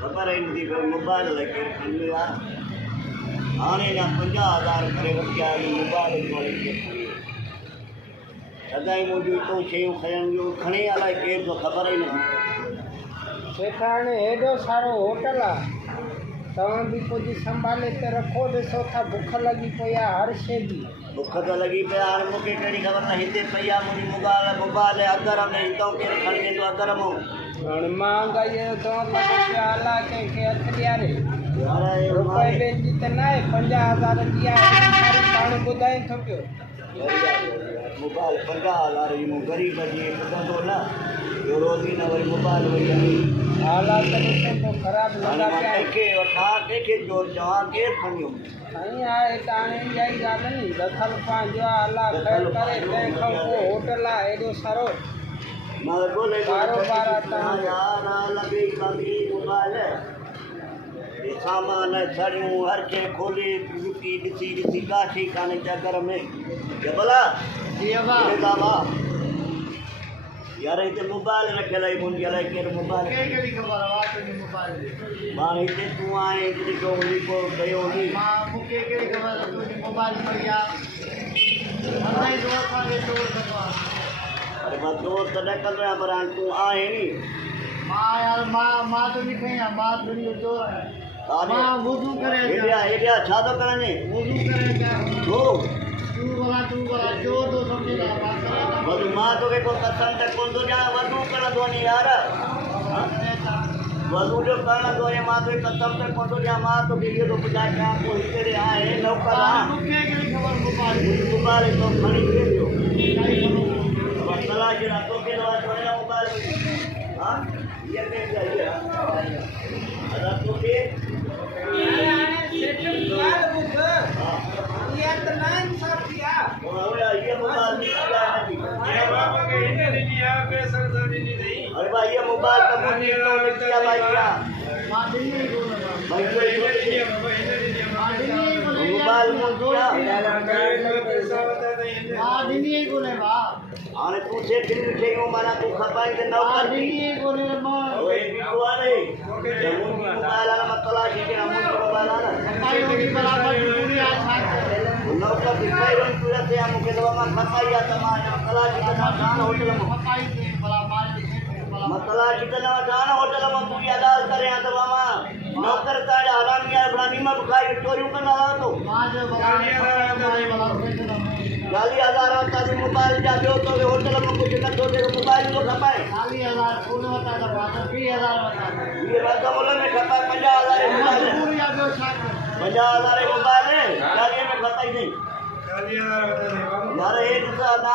खबर है मोबाइल लेके आने ना 50,000 करे वटिया मोबाइल सदाई मुझे तो शयूं खणियूं खणी अलाए केर तो खबर ही नहीं। सेठाणे हेॾो सारो होटल आहे, तव्हां बि कुझु संभाले त रखो। ॾिसो था बुख लॻी पई आहे हर शइ जी। बुख तो लगी पे हाणे मूंखे कहिड़ी ख़बर न हिते पई आहे मुंहिंजी मोबाइल अदर में हितां केरु खणी वेंदो अदर मां। हाणे महांगाईअ जो दौर लॻो पियो आहे, अलाए कंहिंखे हथु ॾियारे। रुपए ॿियनि जी त न आहे, 50,000 जी आहे। पाण ॿुधाए थो पियो मोबाइल 50,000 जी मूं ग़रीब जी ॿुधंदो न इहो रोज़ी न वरी मोबाइल वरी हालात ॾिसे पोइ ख़राबु लॻा पिया। कंहिंखे वठां कंहिंखे चोर चवां केरु खणियो साईं आहे त हाणे इहा ई ॻाल्हि नी, दख़ल पंहिंजो आहे। अलाह ख़ैरु करे। तंहिंखां पोइ होटल आहे हेॾो सारो कारोबार आहे। यार लॻे कान्हे मोबाइल सामान छड़ियूं हर शइ खोले रुकी ॾिसी ॾिसी का शइ कान्हे चकर में भला यार हिते मोबाइल रखियल आहे मुंहिंजी अलाए कहिड़ो मोबाइल मां हिते तूं आहीं ॾिठो हुई को कयो हुई अरे मां चोर त न कंदो आहियां पर हाणे तूं आहीं नी हेॾिया छा थो करनि वधू मां तोखे को कसम त कोन थो ॾियां वधू करंदो नी यार वधू जो करणो आहे मां तोखे कसम त कोन थो ॾियां मां तोखे इहो थो ॿुधाए कयां पोइ हिते आहे नौकर मोबाइल तो खणी वियो तलाश तोखे मोबाइल हाँ ये तोखे अरे भाई ये मोबाइल का हाणे तूं सेठियूं शयूं माना तूं खपाई त नौकर मोबाइल आहे मां तलाशी कयां मुंहिंजो मोबाइल आहे नौकर दिखाई वञ तूं रखे आहे मूंखे दवा मां खपाई आहे त मां तलाशी कंदा वठां होटल मां तलाशी कंदा वठां होटल मां तूं इहा ॻाल्हि करे हा त मां नौकर तव्हांजा हरामी आहे भला नीमक खाई चोरियूं कंदा हुआ तो 40,000 तव्हांजे मोबाइल जा ॿियो तो होटल में कुझु नथो थिए मोबाइल जो खपाए 40,000 कोन वठा त 20,000 इहे रक़म में खपाए 50,000 मोबाइल 40 में खपाई नहीं यार एक ना